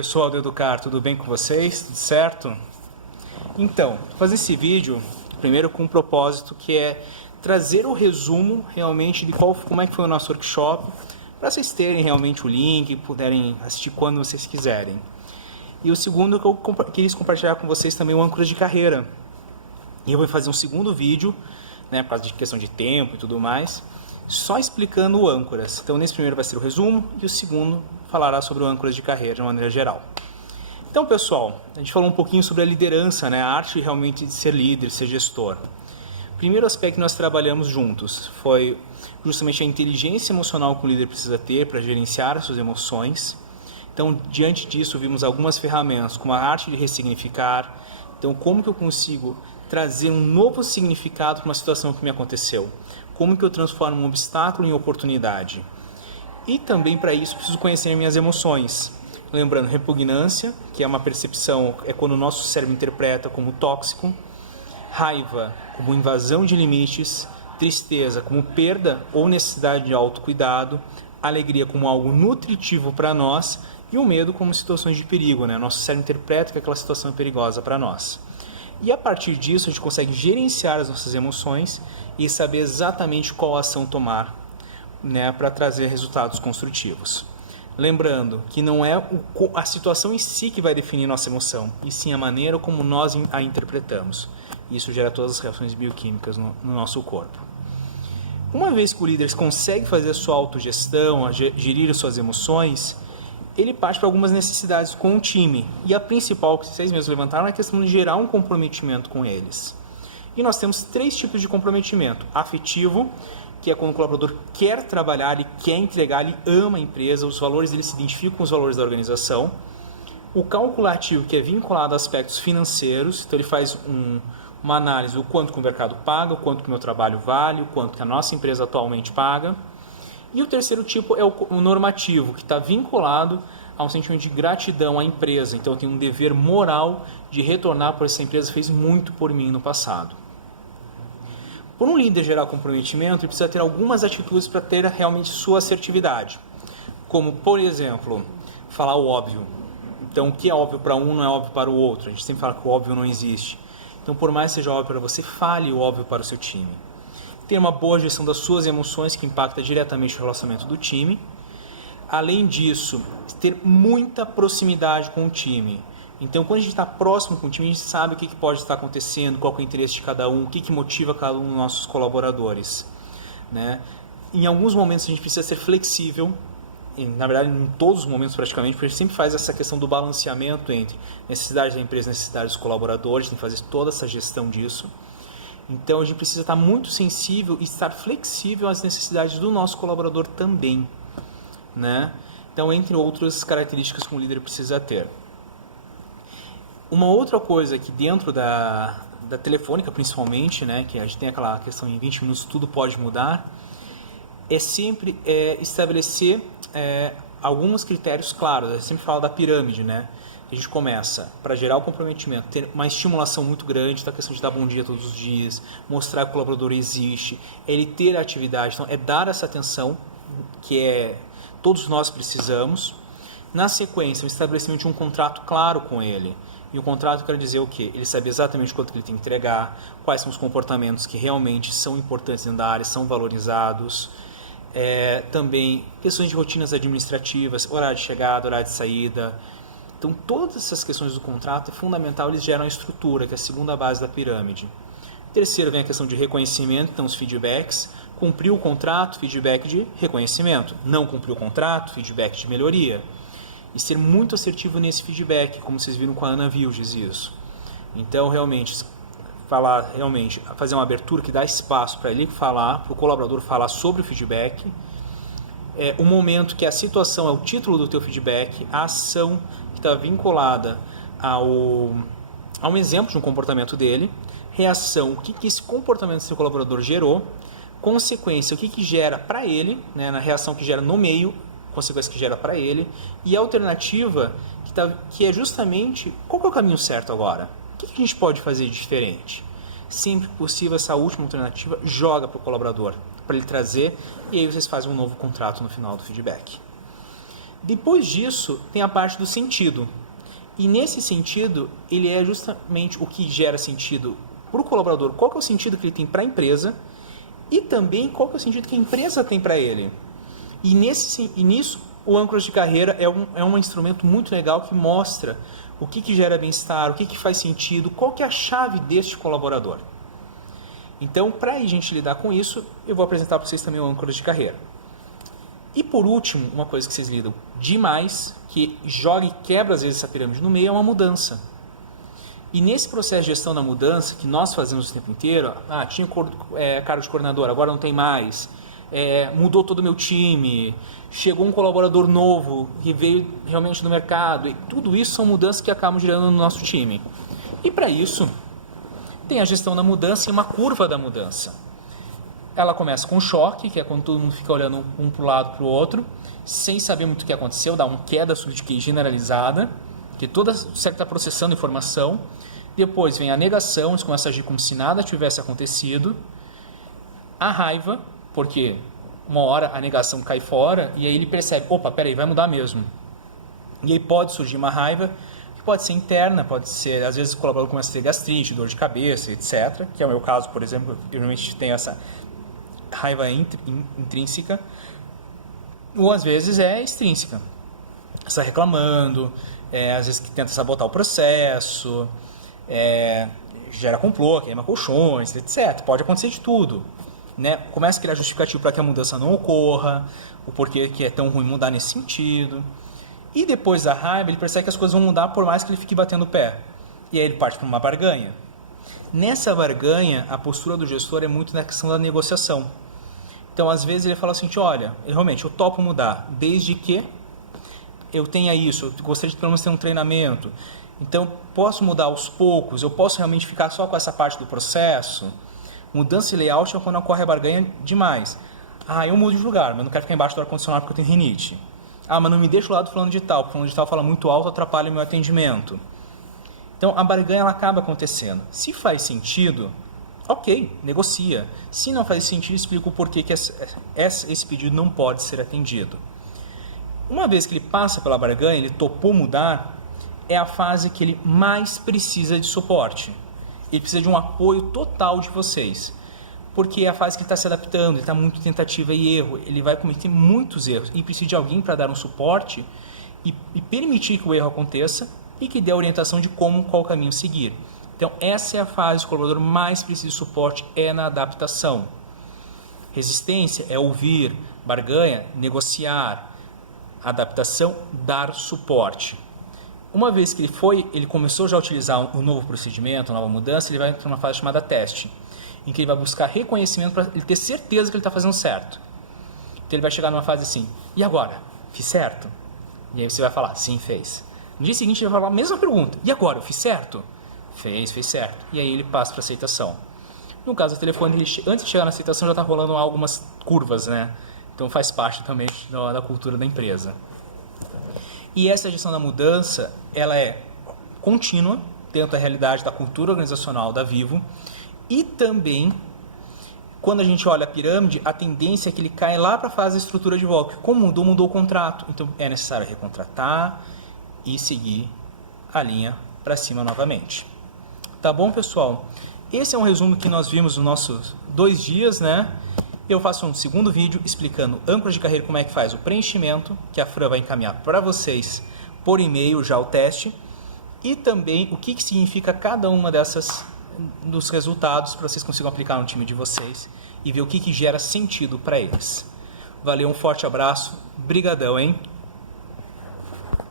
Pessoal do Educar, tudo bem com vocês? Tudo certo? Então, vou fazer esse vídeo primeiro com um propósito que é trazer o resumo realmente de como é que foi o nosso workshop, para vocês terem realmente o link, puderem assistir quando vocês quiserem. E o segundo que eu queria compartilhar com vocês também o âncoras de carreira. E eu vou fazer um segundo vídeo, né, por causa de questão de tempo e tudo mais, só explicando o âncoras. Então nesse primeiro vai ser o resumo e o segundo falará sobre o âncoras de carreira de uma maneira geral. Então pessoal, a gente falou um pouquinho sobre a liderança, né, a arte realmente de ser líder, ser gestor. O primeiro aspecto que nós trabalhamos juntos foi justamente a inteligência emocional que o líder precisa ter para gerenciar as suas emoções. Então, diante disso, vimos algumas ferramentas, como a arte de ressignificar. Então, como que eu consigo trazer um novo significado para uma situação que me aconteceu? Como que eu transformo um obstáculo em oportunidade? E também, para isso, preciso conhecer minhas emoções. Lembrando, repugnância, que é uma percepção, é quando o nosso cérebro interpreta como tóxico. Raiva, como invasão de limites. Tristeza, como perda ou necessidade de autocuidado. Alegria, como algo nutritivo para nós. E o medo como situações de perigo, né? Nosso cérebro interpreta que aquela situação é perigosa para nós. E a partir disso a gente consegue gerenciar as nossas emoções e saber exatamente qual ação tomar, né, para trazer resultados construtivos. Lembrando que não é a situação em si que vai definir nossa emoção, e sim a maneira como nós a interpretamos. Isso gera todas as reações bioquímicas no nosso corpo. Uma vez que o líder consegue fazer a sua autogestão, gerir as suas emoções, ele parte para algumas necessidades com o time. E a principal que vocês mesmos levantaram é a questão de gerar um comprometimento com eles. E nós temos 3 tipos de comprometimento. Afetivo, que é quando o colaborador quer trabalhar, ele quer entregar, ele ama a empresa, os valores dele se identificam com os valores da organização. O calculativo, que é vinculado a aspectos financeiros, então ele faz uma análise do quanto que o mercado paga, o quanto que o meu trabalho vale, o quanto que a nossa empresa atualmente paga. E o terceiro tipo é o normativo, que está vinculado a um sentimento de gratidão à empresa. Então eu tenho um dever moral de retornar por essa empresa fez muito por mim no passado. Por um líder gerar comprometimento, ele precisa ter algumas atitudes para ter realmente sua assertividade. Como, por exemplo, falar o óbvio. Então o que é óbvio para um não é óbvio para o outro. A gente sempre fala que o óbvio não existe. Então por mais que seja óbvio para você, fale o óbvio para o seu time. Ter uma boa gestão das suas emoções, que impacta diretamente o relacionamento do time. Além disso, ter muita proximidade com o time. Então, quando a gente está próximo com o time, a gente sabe o que pode estar acontecendo, qual é o interesse de cada um, o que motiva cada um dos nossos colaboradores, né? Em alguns momentos, a gente precisa ser flexível, na verdade, em todos os momentos praticamente, porque a gente sempre faz essa questão do balanceamento entre necessidades da empresa e necessidades dos colaboradores, tem que fazer toda essa gestão disso. Então, a gente precisa estar muito sensível e estar flexível às necessidades do nosso colaborador também, né? Então, entre outras características que um líder precisa ter. Uma outra coisa que dentro da telefônica, principalmente, né, que a gente tem aquela questão em 20 minutos tudo pode mudar, é sempre estabelecer alguns critérios claros. Eu sempre falo da pirâmide, né? A gente começa, para gerar o comprometimento, ter uma estimulação muito grande, da questão de dar bom dia todos os dias, mostrar que o colaborador existe, ele ter a atividade, então é dar essa atenção que todos nós precisamos. Na sequência, o estabelecimento de um contrato claro com ele. E o contrato quer dizer o quê? Ele sabe exatamente quanto ele tem que entregar, quais são os comportamentos que realmente são importantes dentro da área, são valorizados. Também questões de rotinas administrativas, horário de chegada, horário de saída. Então, todas essas questões do contrato é fundamental, eles geram a estrutura, que é a segunda base da pirâmide. Terceiro vem a questão de reconhecimento, então os feedbacks. Cumpriu o contrato, feedback de reconhecimento. Não cumpriu o contrato, feedback de melhoria. E ser muito assertivo nesse feedback, como vocês viram com a Ana Vilges isso. Então, realmente, fazer uma abertura que dá espaço para ele falar, para o colaborador falar sobre o feedback. O momento que a situação é o título do teu feedback, a ação está vinculada a um exemplo de um comportamento dele, reação, o que esse comportamento do seu colaborador gerou, consequência, o que gera para ele, né, na reação que gera no meio, consequência que gera para ele, e a alternativa que é justamente qual que é o caminho certo agora? O que a gente pode fazer de diferente? Sempre que possível, essa última alternativa joga para o colaborador, para ele trazer, e aí vocês fazem um novo contrato no final do feedback. Depois disso, tem a parte do sentido. E nesse sentido, ele é justamente o que gera sentido para o colaborador. Qual que é o sentido que ele tem para a empresa e também qual que é o sentido que a empresa tem para ele. E nisso, o âncora de carreira é um instrumento muito legal que mostra o que gera bem-estar, o que faz sentido, qual que é a chave deste colaborador. Então, para a gente lidar com isso, eu vou apresentar para vocês também o âncora de carreira. E por último, uma coisa que vocês lidam demais, que joga e quebra às vezes essa pirâmide no meio, é uma mudança. E nesse processo de gestão da mudança, que nós fazemos o tempo inteiro, tinha cargo de coordenador, agora não tem mais, mudou todo o meu time, chegou um colaborador novo que veio realmente do mercado, e tudo isso são mudanças que acabam girando no nosso time. E para isso, tem a gestão da mudança e uma curva da mudança. Ela começa com um choque, que é quando todo mundo fica olhando um para o lado para o outro, sem saber muito o que aconteceu, dá uma queda de QI generalizada, que toda você está processando informação. Depois vem a negação, eles começam a agir como se nada tivesse acontecido. A raiva, porque uma hora a negação cai fora e aí ele percebe, opa, peraí, vai mudar mesmo. E aí pode surgir uma raiva, que pode ser interna, pode ser, às vezes o colaborador começa a ter gastrite, dor de cabeça, etc. Que é o meu caso, por exemplo, eu normalmente tenho essa raiva intrínseca, ou às vezes é extrínseca. Está reclamando, às vezes que tenta sabotar o processo, gera complô, queima colchões, etc. Pode acontecer de tudo. Né? Começa a criar justificativo para que a mudança não ocorra, o porquê que é tão ruim mudar nesse sentido. E depois da raiva, ele percebe que as coisas vão mudar por mais que ele fique batendo o pé. E aí ele parte para uma barganha. Nessa barganha, a postura do gestor é muito na questão da negociação. Então, às vezes, ele fala assim, olha, realmente, eu topo mudar, desde que eu tenha isso, eu gostaria de pelo menos ter um treinamento. Então, posso mudar aos poucos, eu posso realmente ficar só com essa parte do processo. Mudança de layout é quando ocorre a barganha demais. Eu mudo de lugar, mas não quero ficar embaixo do ar-condicionado porque eu tenho rinite. Mas não me deixa o lado falando de tal, porque falando de tal fala muito alto, atrapalha o meu atendimento. Então, a barganha ela acaba acontecendo. Se faz sentido, ok, negocia. Se não faz sentido, explica o porquê que esse pedido não pode ser atendido. Uma vez que ele passa pela barganha, ele topou mudar, é a fase que ele mais precisa de suporte. Ele precisa de um apoio total de vocês. Porque é a fase que ele está se adaptando, ele está muito tentativa e erro, ele vai cometer muitos erros. E precisa de alguém para dar um suporte e permitir que o erro aconteça e que dê a orientação de qual caminho seguir. Então, essa é a fase que o colaborador mais precisa de suporte, é na adaptação. Resistência é ouvir, barganha, negociar, adaptação, dar suporte. Uma vez que ele começou já a utilizar um novo procedimento, uma nova mudança, ele vai entrar numa fase chamada teste, em que ele vai buscar reconhecimento para ele ter certeza que ele está fazendo certo. Então, ele vai chegar numa fase assim, e agora? Fiz certo? E aí você vai falar, sim, fez. No dia seguinte ele vai falar a mesma pergunta. E agora, eu fiz certo? Fez certo. E aí ele passa para aceitação. No caso do telefone, antes de chegar na aceitação já está rolando algumas curvas, né? Então faz parte também da cultura da empresa. E essa gestão da mudança, ela é contínua dentro da realidade da cultura organizacional da Vivo. E também, quando a gente olha a pirâmide, a tendência é que ele cai lá para a fase da estrutura de volta. Como mudou o contrato. Então é necessário recontratar e seguir a linha para cima novamente. Tá bom, pessoal? Esse é um resumo que nós vimos nos nossos 2 dias, né? Eu faço um segundo vídeo explicando âncora de carreira, como é que faz o preenchimento, que a Fran vai encaminhar para vocês por e-mail já o teste, e também o que significa cada uma dos resultados para vocês consigam aplicar no time de vocês e ver o que gera sentido para eles. Valeu, um forte abraço, brigadão, hein?